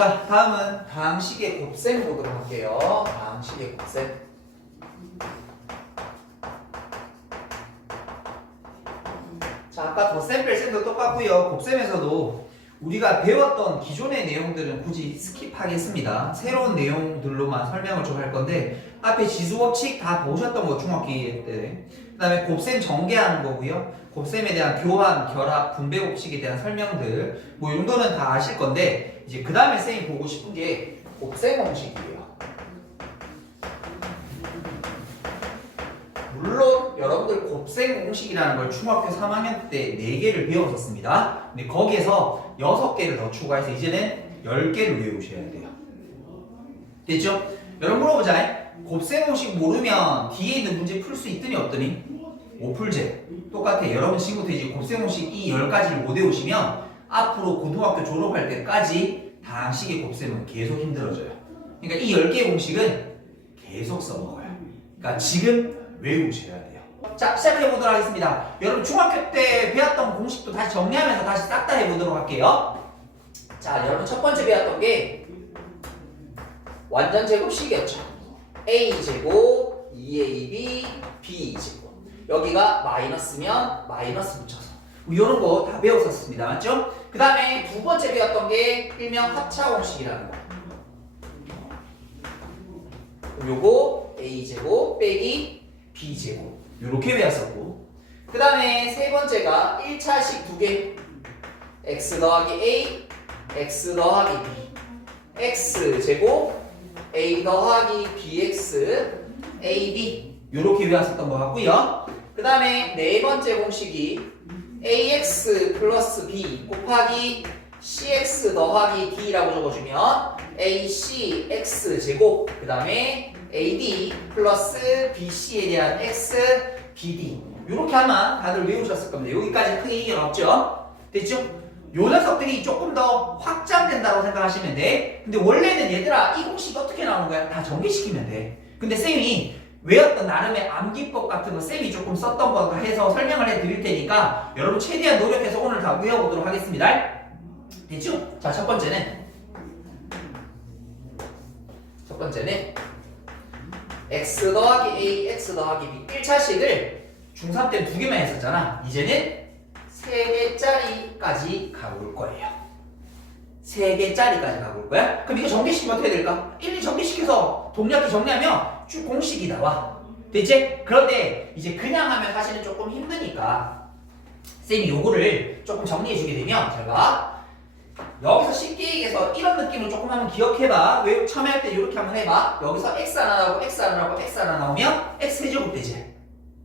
자, 다음은 다항식의 곱셈 보도록 할게요. 다항식의 곱셈. 자, 아까 덧셈, 뺄셈도 똑같고요. 곱셈에서도 우리가 배웠던 기존의 내용들은 굳이 스킵하겠습니다. 새로운 내용들로만 설명을 좀 할 건데 앞에 지수법칙 다 보셨던 거 중학기 때. 그 다음에 곱셈 전개하는 거고요. 곱셈에 대한 교환, 결합, 분배 법칙에 대한 설명들 뭐 이 정도는 다 아실 건데 이제 그 다음에 쌤이 보고 싶은 게 곱셈 공식이에요. 물론 여러분들 곱셈 공식이라는 걸 중학교 3학년 때 4개를 배웠었습니다. 근데 거기에서 6개를 더 추가해서 이제는 10개를 외우셔야 돼요. 됐죠? 여러분 물어보자. 곱셈 공식 모르면 뒤에 있는 문제 풀 수 있더니 없더니? 못 풀지. 똑같아. 여러분 지금부터 이제 곱셈 공식 이 10가지를 못 외우시면 앞으로 고등학교 졸업할 때까지 다항식의 곱셈은 계속 힘들어져요. 그러니까 이 10개의 공식은 계속 써먹어요. 그러니까 지금 외우셔야 돼요. 자, 시작해보도록 하겠습니다. 여러분 중학교 때 배웠던 공식도 다시 정리하면서 다시 싹 다 해보도록 할게요. 자, 여러분 첫 번째 배웠던 게 완전 제곱식이었죠. a제곱, 2ab, b제곱. 여기가 마이너스면 마이너스 붙여서 이런 거 다 배웠었습니다. 맞죠? 그 다음에 두 번째 배웠던 게 일명 합차 공식이라는 거. 요거 a제곱 빼기 b제곱 이렇게 배웠었고, 그 다음에 세 번째가 1차식 두 개, x 더하기 a, x 더하기 b, x제곱 a 더하기 bx, ab 이렇게 배웠었던 것 같고요. 그 다음에 네 번째 공식이 ax 플러스 b 곱하기 cx 더하기 d라고 적어주면 ac x제곱, 그 다음에 ad 플러스 bc에 대한 x bd 이렇게 하면 다들 외우셨을 겁니다. 여기까지 크게 이견 없죠? 됐죠? 요 녀석들이 조금 더 확장된다고 생각하시면 돼. 근데 원래는 얘들아 이 공식이 어떻게 나오는 거야? 다 전개시키면 돼. 근데 쌤이 외웠던 나름의 암기법 같은 거 쌤이 조금 썼던 거 해서 설명을 해드릴 테니까 여러분 최대한 노력해서 오늘 다 외워보도록 하겠습니다. 됐죠? 자, 첫 번째는 x 더하기 a, x 더하기 b 1차식을 중3 때는 2개만 했었잖아. 이제는 3개짜리까지 가볼 거예요. 3개짜리까지 가볼 거야. 그럼 이거 정리시키면 어떻게 될까? 1, 2 정리시켜서 동력기 정리하면 쭉 공식이 나와. 됐지? 그런데 이제 그냥 하면 사실은 조금 힘드니까 쌤이 요거를 조금 정리해주게 되면 잘 봐. 여기서 쉽게 얘기해서 이런 느낌을 조금 한번 기억해봐. 왜 처음에 할 때 이렇게 한번 해봐. 여기서 x 하나 나오고 x 하나 나오고 x 하나 나오면 x 세제곱 되지.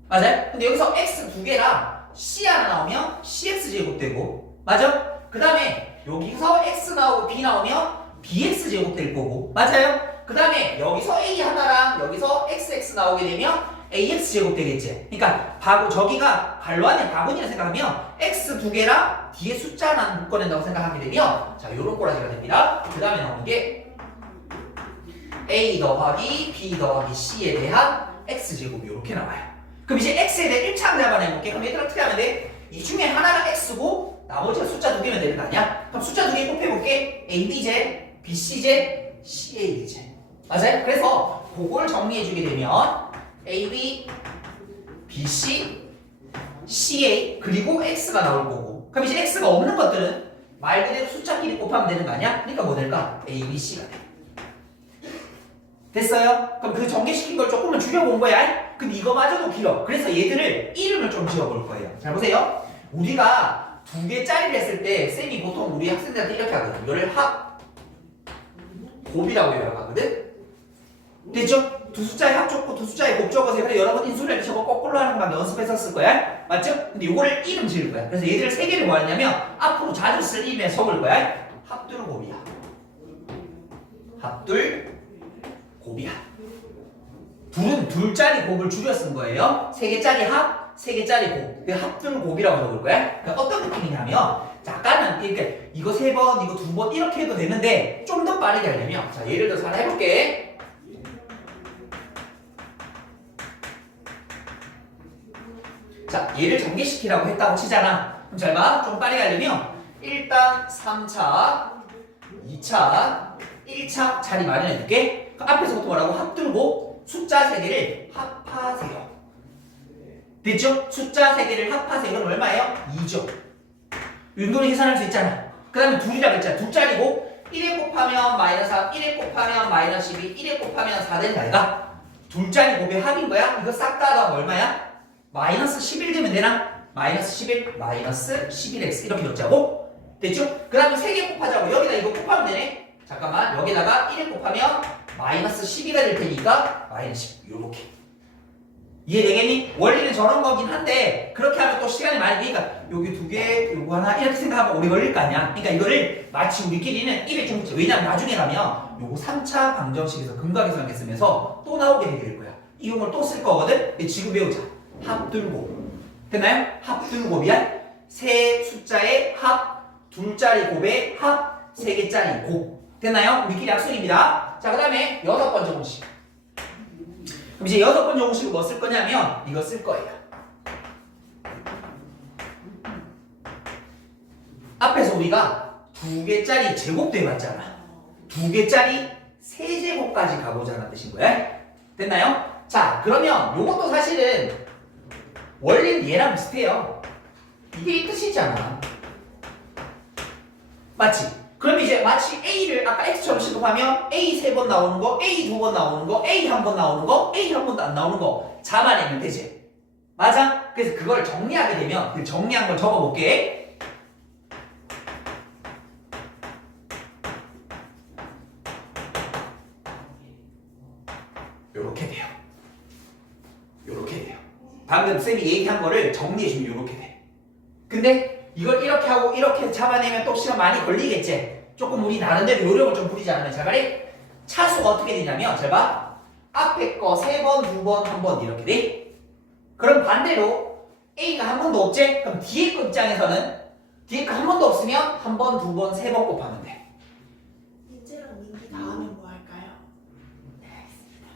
맞아요? 근데 여기서 x 두 개랑 c 하나 나오면 cx 제곱 되고, 맞아? 그 다음에 여기서 x 나오고 b 나오면 bx 제곱 될 거고, 맞아요? 그 다음에 여기서 a 하나랑 여기서 xx 나오게 되면 ax 제곱 되겠지. 그러니까 저기가 괄호 안에 바구니라 생각하면 x 두 개랑 뒤에 숫자 하나 묶어낸다고 생각하게 되면 자, 요런 꼬라지가 됩니다. 그 다음에 나오는 게 a 더하기 b 더하기 c에 대한 x 제곱이 이렇게 나와요. 그럼 이제 x에 대해 1차항 잡아내볼게. 그럼 얘들 어떻게 하면 돼? 이 중에 하나가 x고 나머지가 숫자 두 개면 되는 거 아니야? 그럼 숫자 두 개 곱해볼게. ab제, bc제, ca제. 맞아요? 그래서 그걸 정리해주게 되면 ab, bc, ca 그리고 x가 나올 거고, 그럼 이제 x가 없는 것들은 말 그대로 숫자끼리 곱하면 되는 거 아니야? 그러니까 뭐 될까? a, b, c가 돼. 됐어요? 그럼 그 전개시킨 걸 조금은 줄여본 거야. 근데 이거마저도 길어. 그래서 얘들을 이름을 좀 지어볼 거예요. 잘 보세요. 우리가 2개짜리를 했을 때 쌤이 보통 우리 학생들한테 이렇게 하거든. 이거를 합곱이라고 하거든. 됐죠? 두 숫자의 합 적고 두 숫자의 곱 적어서 그래 여러 번 인수를 저거 거꾸로 하는 거 연습했었을 거야. 맞죠? 근데 이거를 이름 지을 거야. 그래서 얘들을 3개를 뭐 하냐면 앞으로 자주 쓸 이름에 적을 거야. 합둘곱이야. 합둘곱이야. 둘은 둘짜리 곱을 줄여 쓴 거예요. 3개짜리 합, 3개짜리 곱. 그 합둘곱이라고 적을 거야. 그러니까 어떤 느낌이냐면 아까는 이렇게 이거 3번, 이거 2번 이렇게 해도 되는데 좀 더 빠르게 하려면 자, 예를 들어서 하나 해볼게. 자, 얘를 전개시키라고 했다고 치잖아. 그럼 잘 봐. 좀 빠르게 하려면 일단 3차, 2차, 1차 자리 마련해줄게. 그 앞에서부터 뭐라고? 합들고 숫자 3개를 합하세요. 됐죠? 숫자 3개를 합하세요. 그럼 얼마예요? 2죠. 윤도리 계산할 수 있잖아. 그 다음에 둘이라고 했잖아. 두 자리고 1에 곱하면 마이너스 3, 1에 곱하면 마이너스 12, 1에 곱하면 4 된다 이가 둘 자리 곱의 합인 거야? 이거 싹 다 더하면 얼마야? 마이너스 11 되면 되나? 마이너스 11, 마이너스 11x 이렇게 적자고 됐죠? 그 다음에 3개 곱하자고 여기다 이거 곱하면 되네. 잠깐만 여기다가 1에 곱하면 마이너스 12가 될 테니까 마이너스 10 요렇게 이해되겠니? 원리는 저런 거긴 한데 그렇게 하면 또 시간이 많이 드니까 여기 2개 요거 하나 이렇게 생각하면 오래 걸릴 거 아니야. 그러니까 이거를 마치 우리끼리는 입에 좀 붙여. 왜냐면 나중에 가면 요거 3차 방정식에서 근각계산에 쓰면서 또 나오게 될 거야. 이 용어를 또 쓸 거거든. 근데 지금 배우자. 합들고 됐나요? 합들고비야 세 숫자의 합, 둘짜리 곱의 합, 3개짜리 곱 됐나요? 우리끼리 약속입니다. 자 그 다음에 6번째 공식. 그럼 이제 6번째 공식을 뭐 쓸 거냐면 이거 쓸 거예요. 앞에서 우리가 2개짜리 제곱도 해봤잖아. 2개짜리 세제곱까지 가보자는 뜻인 거야. 됐나요? 자 그러면 요것도 사실은 원리는 얘랑 비슷해요. 이게 이 뜻이잖아. 맞지? 그럼 이제 마치 A를 아까 X처럼 시도하면 A 3번 나오는 거, A 2번 나오는 거, A 1번 나오는 거, A 1번도 안 나오는 거 잡아내면 되지. 맞아? 그래서 그걸 정리하게 되면 그 정리한 걸 적어볼게. 요렇게 돼요. 요렇게 돼요. 방금 쌤이 얘기한 거를 정리해주면 요렇게 돼. 근데 이걸 이렇게 하고 이렇게 잡아내면 또 시간 많이 걸리겠지? 조금 우리 나름대로 요령을 좀 부리지 않으면 잘 말해? 차수가 어떻게 되냐면 잘 봐. 앞에 거 3번, 2번, 1번 이렇게 돼. 그럼 반대로 A가 한 번도 없지? 그럼 뒤에 거 입장에서는 뒤에 거 한 번도 없으면 1번, 2번, 3번 곱하면 돼. 민재랑 민기 다음에 뭐 할까요? 네, 알겠습니다.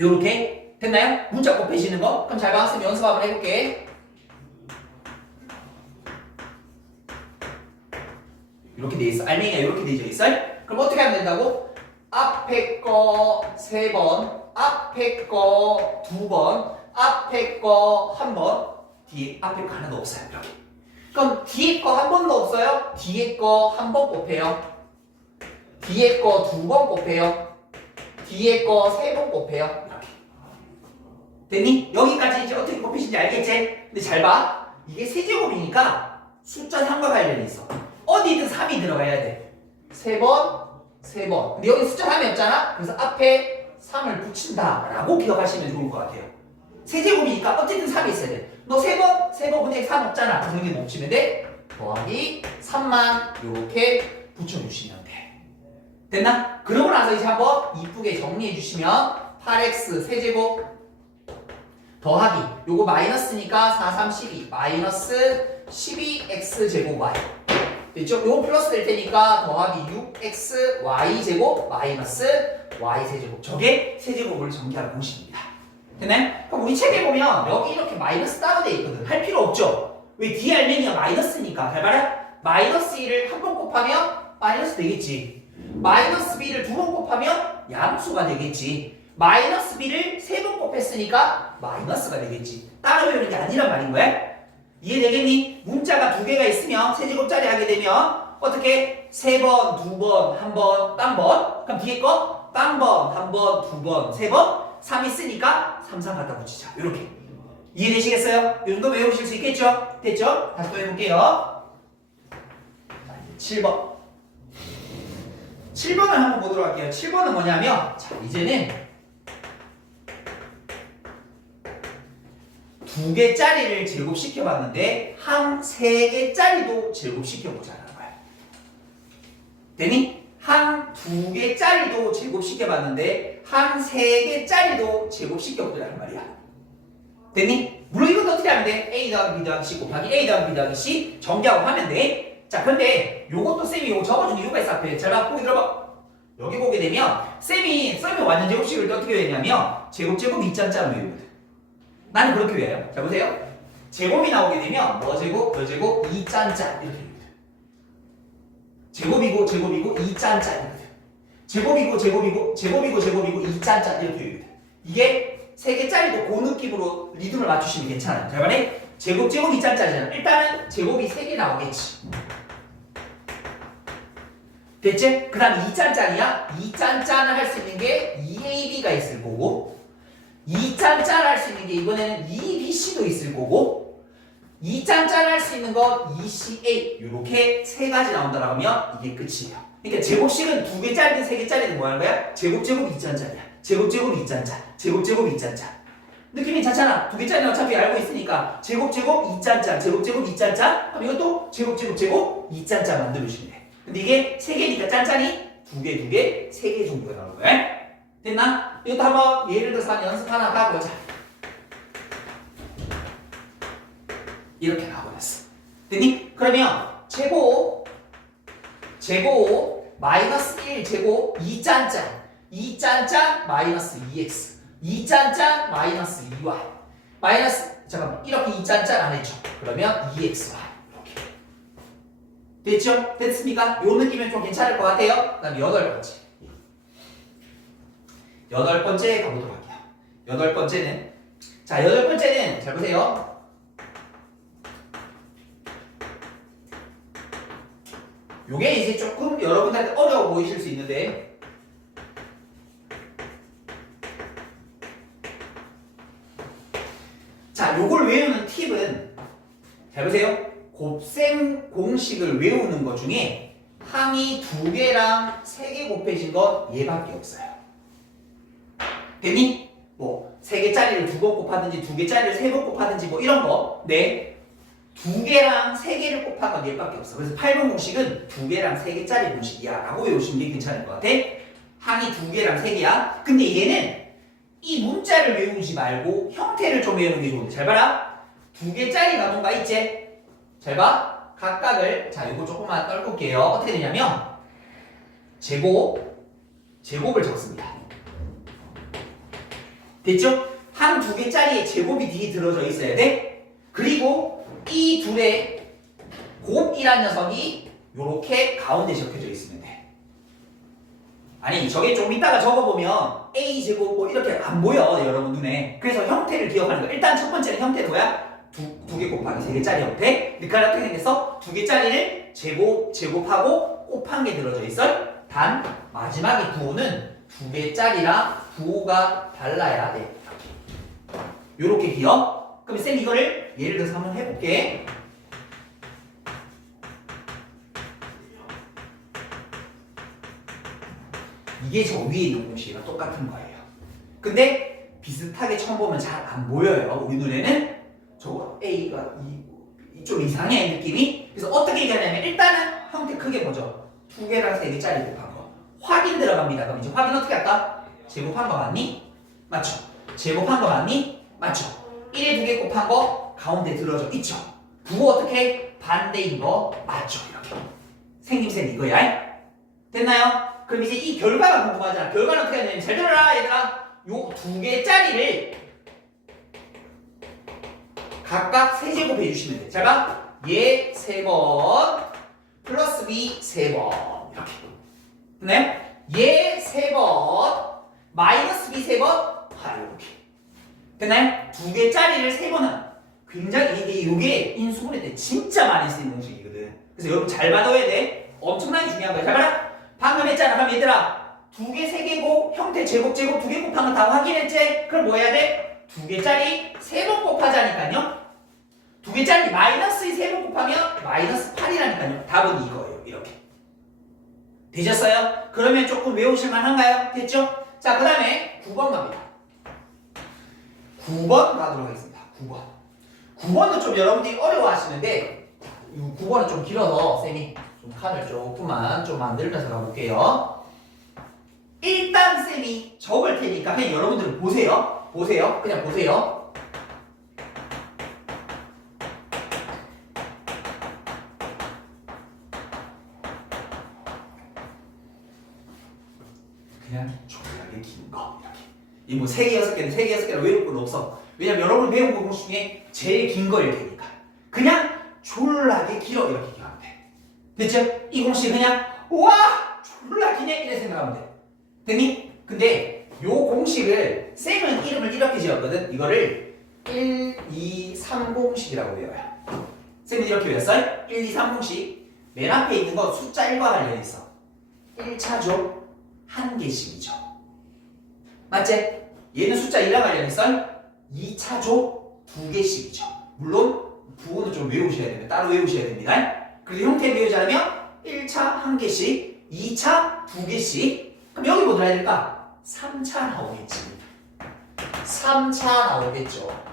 요렇게 됐나요? 문자 곱해지는 거? 그럼 잘 봐. 쌤 연습 한번 해볼게. 이렇게 돼 있어. 알맹이가 이렇게 되어 있어. 그럼 어떻게 하면 된다고? 앞에 거 3번, 앞에 거 2번, 앞에 거 1번, 뒤에 앞에 거 하나도 없어요. 이렇게. 그럼 뒤에 거 한 번도 없어요? 뒤에 거 한 번 곱해요. 뒤에 거 2번 곱해요. 뒤에 거 3번 곱해요. 이렇게. 됐니? 여기까지 이제 어떻게 곱해진지 알겠지? 근데 잘 봐. 이게 세제곱이니까 숫자 3과 관련이 있어. 어디든 3이 들어가야 돼. 3번, 3번. 근데 여기 숫자 3이 없잖아? 그래서 앞에 3을 붙인다 라고 기억하시면 좋을 것 같아요. 세제곱이니까 어쨌든 3이 있어야 돼. 너 3번, 3번 근데 3 없잖아. 그런 게 못 치면 돼? 더하기 3만 이렇게 붙여주시면 돼. 됐나? 그러고 나서 이제 한번 이쁘게 정리해 주시면 8x 세제곱 더하기 요거 마이너스니까 4, 3, 12 마이너스 12x 제곱 y 됐죠? 요거 플러스 될 테니까 더하기 6x y 제곱 마이너스 y 세제곱 저게 세제곱을 전개하는 공식입니다. 됐나요? 그럼 우리 책에 보면 여기 이렇게 마이너스 따로 돼 있거든. 할 필요 없죠? 왜 D 알맹이가 마이너스니까 잘 말해? 마이너스 1을 한 번 곱하면 마이너스 되겠지. 마이너스 b를 2번 곱하면 양수가 되겠지. 마이너스 b를 3번 곱했으니까 마이너스가 되겠지. 따로 외우는 게 아니란 말인 거야. 이해되겠니? 문자가 2개가 있으면 세제곱짜리 하게 되면 어떻게? 3번, 2번, 1번, 딴번 그럼 뒤에 거 딴번, 1번, 2번, 3번 3 있으니까 3, 3 갖다 붙이자. 이렇게 이해되시겠어요? 이 정도 외우실 수 있겠죠? 됐죠? 다시 또 해볼게요. 7번 7번을 한번 보도록 할게요. 7번은 뭐냐면 자 이제는 2개짜리를 제곱시켜봤는데 한 3개짜리도 제곱시켜보자는 거야. 되니? 한 2개짜리도 제곱시켜봤는데 한 3개짜리도 제곱시켜보자는 말이야. 되니? 물론 이것도 어떻게 하면 돼? A 더하기 B 더하기 C 곱하기 A 더하기 B 더하기 C 정리하고 하면 돼. 자 근데 요것도 쌤이 요거 적어준 이유가 있어. 앞에 잘 봐. 보기 들어봐. 여기 보게 되면 쌤이 완전 제곱식을 어떻게 외우냐면 제곱 이짠짜로 외우거든. 나는 그렇게 외워요. 자 보세요. 제곱이 나오게 되면 뭐 제곱, 몇 제곱, 2짠짜 이렇게 외우거든. 제곱이고 2짠짠이거든. 제곱이고 2짠짠 이렇게 되거든. 이게 3개짜리도 그 느낌으로 리듬을 맞추시면 괜찮아요. 자, 이번에 제곱 2짠짠이잖아. 일단은 제곱이 3개 나오겠지. 됐지? 그 다음 2짠짠이야. 2짠짠을 할 수 있는 게 2AB가 있을 거고 2짠짠을 할 수 있는 게 이번에는 2BC도 있을 거고 2짠짠 할 수 있는 건 2CA 이렇게 3가지 나온다라고 하면 이게 끝이에요. 그러니까 제곱식은 2개짜리든 3개짜리든 뭐 하는 거야? 제곱 2짠짠이야. 제곱 2짠짠. 제곱 2짠짠. 느낌이 괜찮잖아. 2개짜리는 어차피 알고 있으니까 제곱 2짠짠. 제곱 2짠짠. 그럼 이것도 제곱 2짠짠 만들어주시면 돼. 근데 이게 3개니까 짠짠이 2개, 3개 정도가 나올 거야. 됐나? 이것도 한번 예를 들어서 한 연습 하나 가보자. 이렇게 가버렸어. 됐니? 그러면 제곱 마이너스 1 제곱 2짠짠 2짠짠 마이너스 2x 2짠짠 마이너스 2y 마이너스 잠깐만 이렇게 2짠짠 안 했죠? 그러면 2xy 이렇게 됐죠? 됐습니까? 요 느낌은 좀 괜찮을 것 같아요. 그 다음에 8번째 8번째 가보도록 할게요. 8번째는 자 8번째는 잘 보세요. 요게 이제 조금 여러분들한테 어려워 보이실 수 있는데 자 요걸 외우는 팁은 잘 보세요. 곱셈 공식을 외우는 것 중에 항이 2개랑 3개 곱해진 건 얘밖에 없어요. 됐니? 뭐 3개짜리를 2번 곱하든지 2개짜리를 3번 곱하든지 뭐 이런 거 네. 2개랑 3개를 곱한 건 얘밖에 없어. 그래서 8번 공식은 2개랑 3개짜리 공식이야 라고 외우시는 게 괜찮을 것 같아. 항이 2개랑 3개야. 근데 얘는 이 문자를 외우지 말고 형태를 좀 외우는 게 좋은데 잘 봐라. 2개짜리가 뭔가 있지? 잘 봐. 각각을 자 이거 조금만 떨굴게요. 어떻게 되냐면 제곱을 적습니다. 됐죠? 항 2개짜리에 제곱이 뒤에 들어져 있어야 돼. 그리고 이 둘의 곱이란 녀석이 요렇게 가운데 적혀져 있으면 돼. 아니 저게 좀 이따가 적어보면 A제곱 뭐 이렇게 안 보여 여러분 눈에. 그래서 형태를 기억하는 거야. 일단 첫 번째는 형태는 뭐야? 2개 곱하기 3개짜리 형태. 그러니까 어떻게 생겼어? 2개짜리를 제곱하고 곱한 게 들어져 있어. 단 마지막에 구호는 2개짜리랑 구호가 달라야 돼. 요렇게 기억. 그럼 쌤 이거를 예를 들어서 한번 해볼게. 이게 저 위에 있는 공식이랑 똑같은 거예요. 근데 비슷하게 처음 보면 잘 안 보여요. 우리 눈에는 저거 A가 좀 이상해 느낌이. 그래서 어떻게 얘기하냐면 일단은 형태 크게 보죠. 2개랑 3개짜리 곱한 거. 확인 들어갑니다. 그럼 이제 확인 어떻게 할까? 제곱한 거 맞니? 맞죠? 제곱한 거 맞니? 맞죠? 1에 2개 곱한 거 가운데 들어져 있죠. 부호 어떻게? 반대인 거 맞죠? 이렇게 생김새는 이거야. 됐나요? 그럼 이제 이 결과가 궁금하잖아. 결과는 어떻게 하냐면 잘 들어라 얘들아. 요 2개짜리를 각각 3제곱 해주시면 돼. 잘 봐. 얘 3번 플러스 B 3번 이렇게. 됐나요? 얘 3번 마이너스 B 3번 이렇게. 됐나요? 2개짜리를 3번은 굉장히 이게 인수분해 때 진짜 많이 쓰이는 공식이거든. 그래서 여러분 잘 받아야 돼. 엄청나게 중요한 거야. 잘 봐라. 방금 했잖아. 그럼 얘들아 2개, 3개고 형태 제곱 2개 곱한 거 다 확인했지? 그럼 뭐 해야 돼? 2개짜리 3번 곱하자니까요. 2개짜리 마이너스 3번 곱하면 마이너스 8이라니까요. 답은 이거예요. 이렇게. 되셨어요? 그러면 조금 외우실 만한가요? 됐죠? 자, 그 다음에 9번 갑니다. 9번 가도록 하겠습니다. 9번. 9번은 좀 여러분들이 어려워하시는데 9번은 좀 길어서 쌤이 좀 칸을 조금만 좀 만들면서 가볼게요. 일단 쌤이 적을 테니까 그냥 여러분들은 보세요. 그냥 보세요. 그냥 조용하게 긴 거 이렇게. 이 뭐 3개, 6개는 3개, 6개는 외울 건 없어. 왜냐면 여러분 배운 거 중에 제일 긴 거일 테니까. 그냥 졸라게 길어 이렇게 기억하면 돼. 됐죠? 이 공식 그냥 와 졸라 기네 이래 생각하면 돼. 됐니? 근데 요 공식을 쌤은 이름을 이렇게 지었거든. 이거를 1, 2, 3 공식이라고 외워요. 쌤은 이렇게 외웠어요. 1, 2, 3 공식. 맨 앞에 있는 거 숫자 1과 관련이 있어. 1차죠. 한 개씩이죠. 맞지? 얘는 숫자 1과 관련이 있어. 2차죠. 두 개씩이죠. 물론 부호는 좀 외우셔야 됩니다. 따로 외우셔야 됩니다. 그래서 형태 외우자면 1차 한 개씩, 2차 두 개씩. 그럼 여기 뭐 들어야 될까? 3차 나오겠지. 3차 나오겠죠.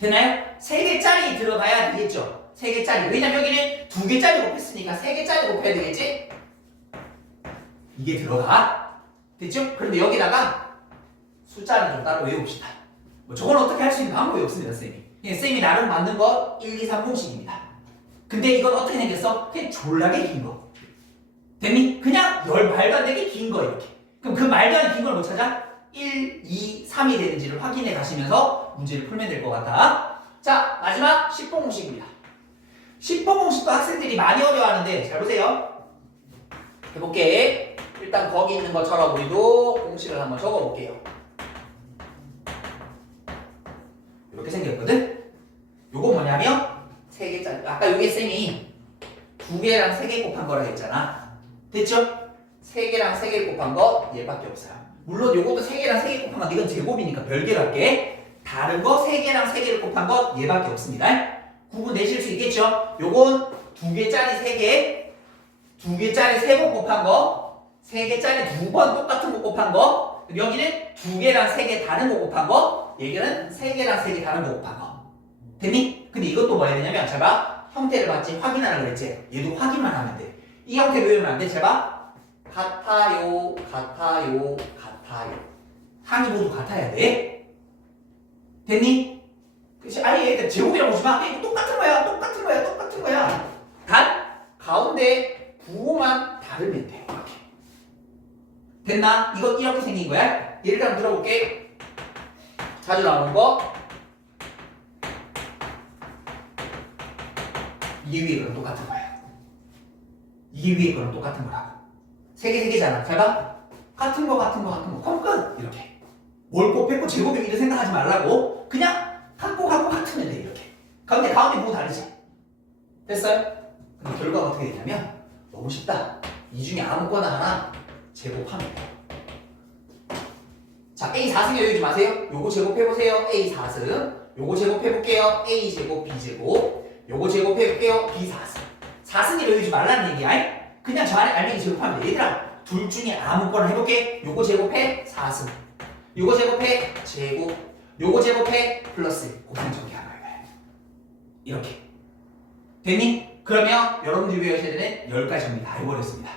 되나요? 3개짜리 들어가야 되겠죠. 3개짜리. 왜냐면 여기는 2개짜리 곱했으니까 3개짜리 곱해야 되겠지? 이게 들어가. 됐죠? 그런데 여기다가 숫자는 좀 따로 외웁시다. 뭐 저건 어떻게 할 수 있는 방법이 없습니다, 쌤이. 그냥 쌤이 나름 만든 거 1, 2, 3 공식입니다. 근데 이건 어떻게 생겼어? 그냥 졸라게 긴 거. 됐니? 그냥 열 말도 안 되게 긴 거 이렇게. 그럼 그 말도 안 되게 긴 걸 못 찾아? 1, 2, 3이 되는지를 확인해 가시면서 문제를 풀면 될 것 같아. 자, 마지막 10번 공식입니다. 10번 공식도 학생들이 많이 어려워하는데 잘 보세요. 해볼게. 일단 거기 있는 것처럼 우리도 공식을 한번 적어볼게요. 이렇게 생겼거든? 요거 뭐냐면 3개짜리. 아까 요게 쌤이 2개랑 3개 곱한 거라 했잖아. 됐죠? 3개랑 3개 곱한 거 얘밖에 없어요. 물론 요것도 3개랑 3개 곱한 건 이건 제곱이니까 별개로 할게. 다른 거 3개랑 3개를 곱한 거 얘밖에 없습니다. 구분 내실 수 있겠죠? 요건 2개짜리 3개, 2개짜리 3번 곱한 거, 3개짜리 2번 똑같은 거 곱한 거, 여기는 2개랑 3개 다른 거 곱한 거, 얘기는 3개랑 3개 다른 거 곱한 거. 됐니? 근데 이것도 뭐 해야 되냐면 잘 봐. 형태를 봤지? 확인하라 그랬지? 얘도 확인만 하면 돼. 이 형태 외우면 안 돼? 잘 봐. 같아요, 같아요, 같아요. 항이 모두 같아야 돼. 됐니? 그치? 아니 얘들 제곱이라고 보지 마. 이거 똑같은 거야, 똑같은 거야, 똑같은 거야. 단 가운데 부호만 다르면 돼. 이렇게. 됐나? 이거 이렇게 생긴 거야. 예를 들어 들어볼게. 자주 나오는 거. 이게 위에 거랑 똑같은 거야. 이게 위에 거랑 똑같은 거라고. 3개잖아. 잘 봐. 같은 거. 그럼 끝. 이렇게. 뭘 곱했고 제곱이 이렇게 생각하지 말라고. 그냥 같고 같으면 돼. 이렇게. 가운데 부호 다르지? 됐어요? 근데 결과가 어떻게 되냐면 너무 쉽다. 이 중에 아무거나 하나 제곱하면 돼. 자, A 4승 외우지 마세요. 요거 제곱해보세요. A 4승. 요거 제곱해볼게요. A 제곱, B 제곱. 요거 제곱해볼게요. B 4승. 4승을 외우지 말라는 얘기야. 그냥 저 안에 알맹이 제곱하면 돼. 얘들아, 둘 중에 아무거나 해볼게. 요거 제곱해 4승. 요거 제곱해 제곱. 요거 제곱해 플러스. 곱셈 정리하는 거야. 이렇게. 됐니? 그러면 여러분들이 외우셔야 되는 10가지 정리 다 해버렸습니다.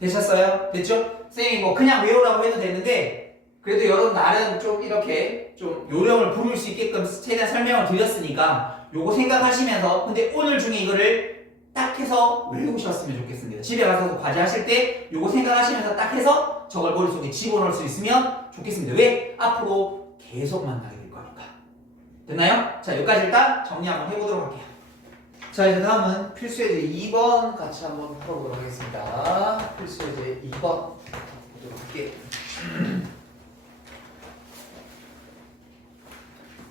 되셨어요? 됐죠? 쌤이 뭐 그냥 외우라고 해도 되는데 그래도 여러분 나름 좀 이렇게 좀 요령을 부릴 수 있게끔 최대한 설명을 드렸으니까 요거 생각하시면서 근데 오늘 중에 이거를 딱 해서 외우셨으면 좋겠습니다. 집에 가서도 과제 하실 때 요거 생각하시면서 딱 해서 저걸 머릿속에 집어넣을 수 있으면 좋겠습니다. 왜? 앞으로 계속 만나게 될 거니까. 됐나요? 자, 여기까지 일단 정리 한번 해보도록 할게요. 자, 이제 다음은 필수예제 2번 같이 한번 풀어보도록 하겠습니다. 필수예제 2번 보도록 할게요.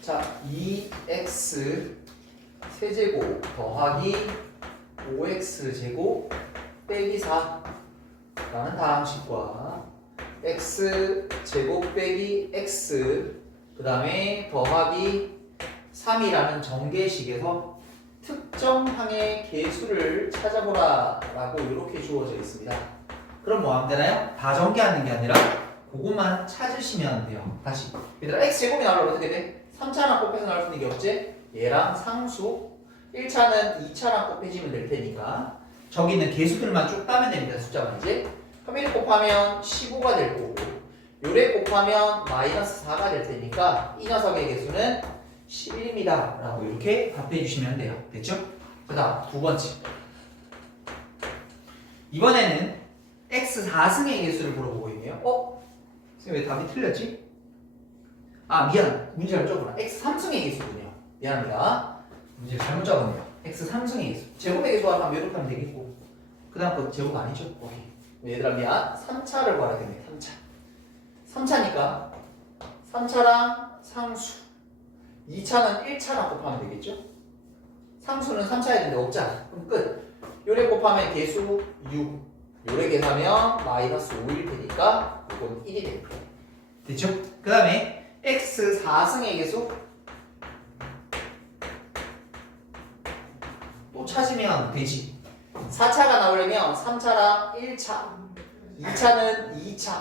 자, 2x 세제곱 더하기 5x제곱 빼기 4라는 다항식과 x제곱 빼기 x 그 다음에 더하기 3이라는 정계식에서 특정 항의 개수를 찾아보라 라고 이렇게 주어져 있습니다. 그럼 뭐 하면 되나요? 다 전개하는 게 아니라 그것만 찾으시면 돼요. 다시 얘들아 x제곱이 나오면 어떻게 돼? 3차랑 곱해서 나올 수 있는 게 없지? 얘랑 상수 1차는 2차랑 곱해지면 될 테니까 저기 있는 개수들만 쭉 따면 됩니다. 숫자만 이제 그럼 1 곱하면 15가 될 거고 요래 곱하면 마이너스 4가 될 테니까 이 녀석의 개수는 11입니다 라고 이렇게 답해 주시면 돼요. 됐죠? 그 다음 두 번째 이번에는 x 4승의 개수를 물어보고 있네요. 선생님 왜 답이 틀렸지? 아 미안 문제 잘못 적었구나. x 3승의 개수군요. 미안합니다. 문제를 잘못 적었네요. x 상승의 계수. 제곱의 계수 하면 이렇게 하면 되겠고. 그 다음 거 제곱 아니죠? 오케이. 얘들아 미안. 3차를 구하라 됩니다. 3차. 3차니까 3차랑 상수. 2차는 1차랑 곱하면 되겠죠? 상수는 3차야 되는데 없잖아. 그럼 끝. 요래 곱하면 계수 6. 요래 계산하면 마이너스 5일 테니까 이건 1이 됩니다. 됐죠? 그 다음에 x 4승의 계수 또 찾으면 되지. 4차가 나오려면 3차랑 1차, 2차는 2차.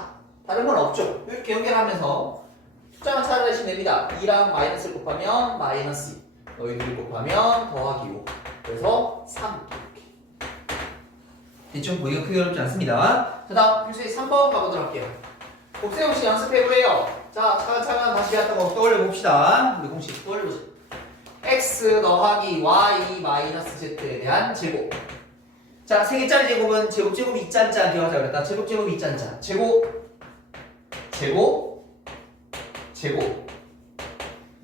다른 건 없죠. 이렇게 연결하면서 숫자만 찾아내시면 됩니다. 2랑 마이너스를 곱하면 마이너스 2. 너희들이 곱하면 더하기 5. 그래서 3. 이렇게. 됐죠? 뭐 이거 크게 어렵지 않습니다. 자, 다음 필수의 3번 가보도록 할게요. 곱셈 공식 연습해보래요. 자, 차근차근 다시 했던 거 떠올려봅시다. 우리 공식 떠올려보세요. x 더하기 y 마이너스 z에 대한 제곱. 자, 세 개짜리 제곱은 제곱 이짠짠 기억하자 그랬다. 제곱 2짠짠. 제곱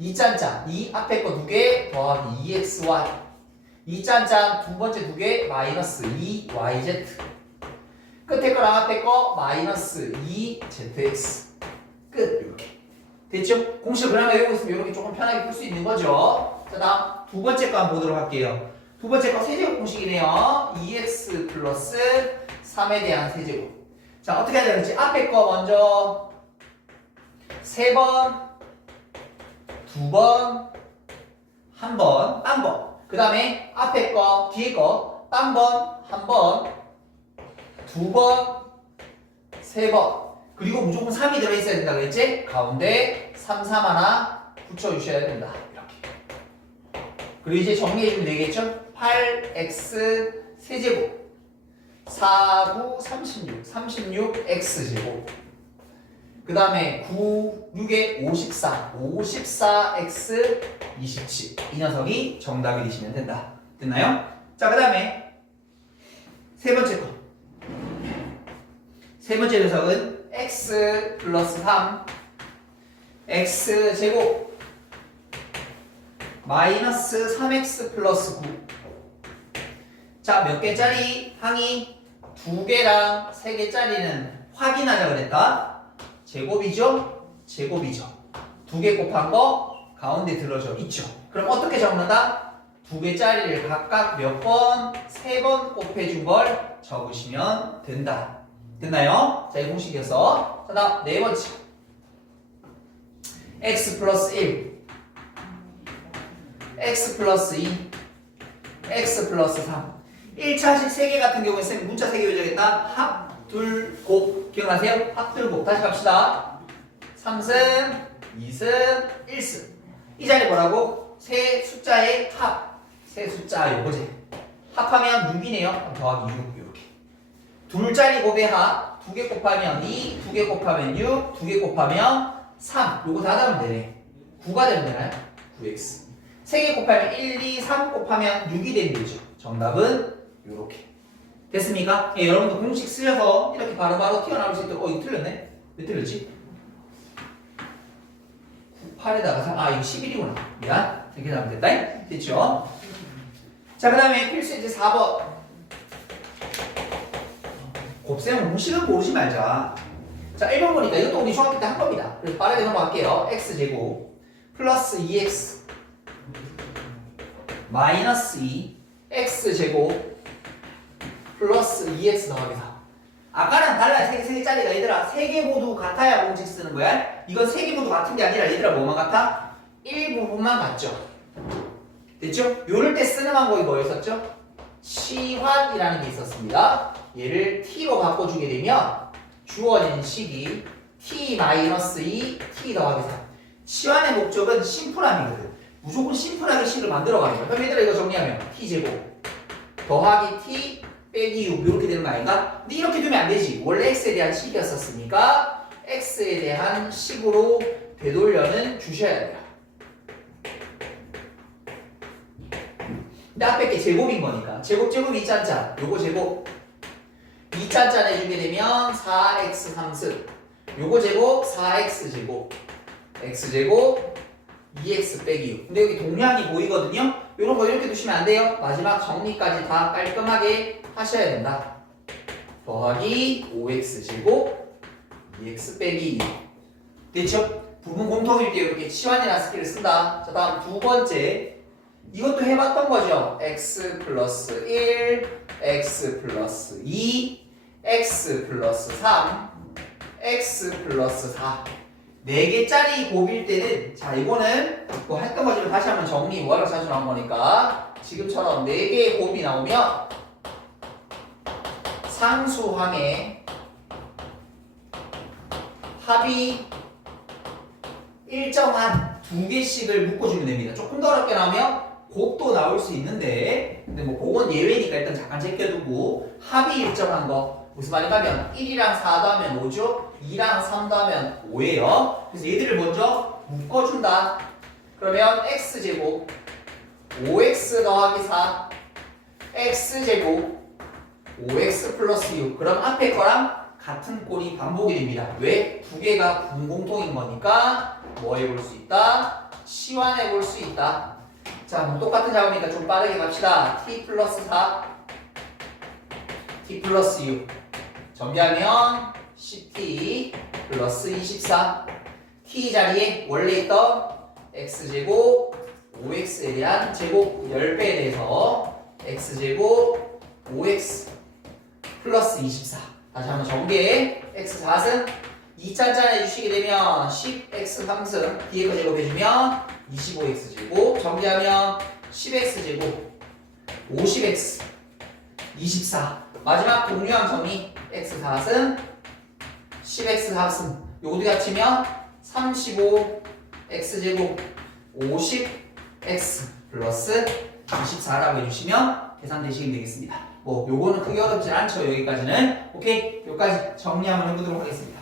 2짠짠. 이 앞에 거 2개 더하기 2xy. 2짠짠 두 번째 2개 마이너스 2yz. 끝에 거랑 앞에 거 마이너스 2zx. 끝. 이렇게. 됐죠? 공식을 그냥 외우고 있으면 이렇게 조금 편하게 풀 수 있는 거죠. 자, 다음 두 번째 거 한번 보도록 할게요. 두 번째 거 세제곱 공식이네요. 2x 플러스 3에 대한 세제곱. 자, 어떻게 하자 그랬지? 앞에 거 먼저 3번, 2번, 1번, 딴번. 그 다음에 앞에 거, 뒤에 거, 딴번, 1번, 2번, 3번. 그리고 무조건 3이 들어있어야 된다 그랬지? 가운데 3, 3 하나 붙여주셔야 된다. 이렇게. 그리고 이제 정리해주면 되겠죠? 8x 세제곱 4, 9, 36 36x제곱 그 다음에 9, 6에 54 54x 27 이 녀석이 정답이 되시면 된다. 됐나요? 자, 그 다음에 세 번째 거. 세 번째 녀석은 x 플러스 3 x제곱 마이너스 3x 플러스 9. 자, 몇 개짜리 항이 2개랑 3개짜리는 확인하자 그랬다. 제곱이죠? 제곱이죠. 2개 곱한 거 가운데 들어져 있죠. 그럼 어떻게 적는다? 2개짜리를 각각 몇 번? 3번 곱해준 걸 적으시면 된다. 됐나요? 자, 이 공식이었어. 자, 다음 네 번째. x 플러스 1 x 플러스 2 x 플러스 3 1차식 3개 같은 경우에 쌤 문자 3개 외워야겠다. 합, 둘, 곱 기억나세요? 합, 둘, 곱 다시 갑시다. 3승, 2승, 1승 이 자리 뭐라고? 세 숫자의 합 세 숫자 요거지. 합하면 6이네요. 그럼 더하기 6 이렇게. 둘짜리 곱의 합 2개 곱하면 2 2개 곱하면 6 2개 곱하면 3 요거 다 하면 되네. 9가 되면 되나요? 9x 3개 곱하면 1, 2, 3 곱하면 6이 되면 되죠. 정답은 요렇게 됐습니까? 예, 여러분도 공식 쓰셔서 이렇게 바로바로 튀어나올 수 있도록 이거 틀렸네? 왜 틀렸지? 8에다가 3 이거 11이구나 미안 이렇게 하면 됐다 됐죠? 자, 그 다음에 필수 이제 4번 곱셈 공식은 모르지 말자. 자, 1번 보니까 이것도 우리 중학교 때 한 겁니다. 그래서 빠르게 넘어갈게요. x제곱 플러스 2x 마이너스 2 x제곱 플러스 2x 더하기 4. 아까랑 달라요. 3개짜리가 얘들아 3개 모두 같아야 공식 쓰는 거야. 이건 3개 모두 같은 게 아니라 얘들아 뭐만 같아? 일부분만 같죠. 됐죠? 요럴 때 쓰는 방법이 뭐였었죠? 치환이라는 게 있었습니다. 얘를 t로 바꿔주게 되면 주어진 식이 t-2 t 더하기 3. 치환의 목적은 심플함이거든. 무조건 심플하게 식을 만들어가는 거야. 그럼 얘들아 이거 정리하면 t제곱 더하기 t 빼기 6 이렇게 되는 거 아닌가? 근데 이렇게 두면 안 되지. 원래 x에 대한 식이었었으니까 x에 대한 식으로 되돌려는 주셔야 돼요. 근데 앞에 게 제곱인 거니까 제곱 2짠짠 요거 제곱 2짠짠 해주게 되면 4x 3승 요거 제곱 4x 제곱 x제곱 2x 빼기 6. 근데 여기 동량이 보이거든요. 이런 거 이렇게 두시면 안 돼요. 마지막 정리까지 다 깔끔하게 하셔야 된다. 더하기 5x 제곱 2x 빼기 2. 됐죠? 부분 공통일 때 이렇게 치환이라는 스킬을 쓴다. 자, 다음 두 번째. 이것도 해봤던 거죠. x 플러스 1, x 플러스 2, x 플러스 3, x 플러스 4. 4개짜리 곱일 때는, 자, 이거는 뭐 했던 거지만 다시 한번 정리, 뭐하러 자주한 거니까. 지금처럼 4개의 곱이 나오면 상수항에 합이 일정한 2개씩을 묶어주면 됩니다. 조금 더 어렵게 나오면 곱도 나올 수 있는데, 근데 뭐 그건 예외니까 일단 잠깐 제껴두고, 합이 일정한 거 무슨 말인가 하면 1이랑 4 더하면 5죠? 2랑 3 더하면 5예요. 그래서 얘들을 먼저 묶어준다. 그러면 x제곱 5x 더하기 4 x제곱 5x 플러스 6. 그럼 앞에 거랑 같은 꼴이 반복이 됩니다. 왜? 두 개가 분공통인 거니까 뭐 해볼 수 있다? 치환해 볼 수 있다. 자, 뭐 똑같은 작업이니까 좀 빠르게 갑시다. t 플러스 4 t 플러스 6 정리하면 10t 플러스 24. t 자리에 원래 있던 x제곱 5x에 대한 제곱 10배에 대해서 x제곱 5x 플러스 24. 다시 한번 정리해. x4승 2찬짠 해주시게 되면 10x 3승 뒤에 거 제곱해주면 25x 제곱. 정리하면 10x 제곱 50x 24. 마지막 공유함 정리. x 4승 10x 4승 요거 두 합치면 35x 제곱 50x 플러스 24라고 해주시면 계산되시면 되겠습니다. 뭐 요거는 크게 어렵진 않죠. 여기까지는. 오케이, 여기까지 정리 한번 해보도록 하겠습니다.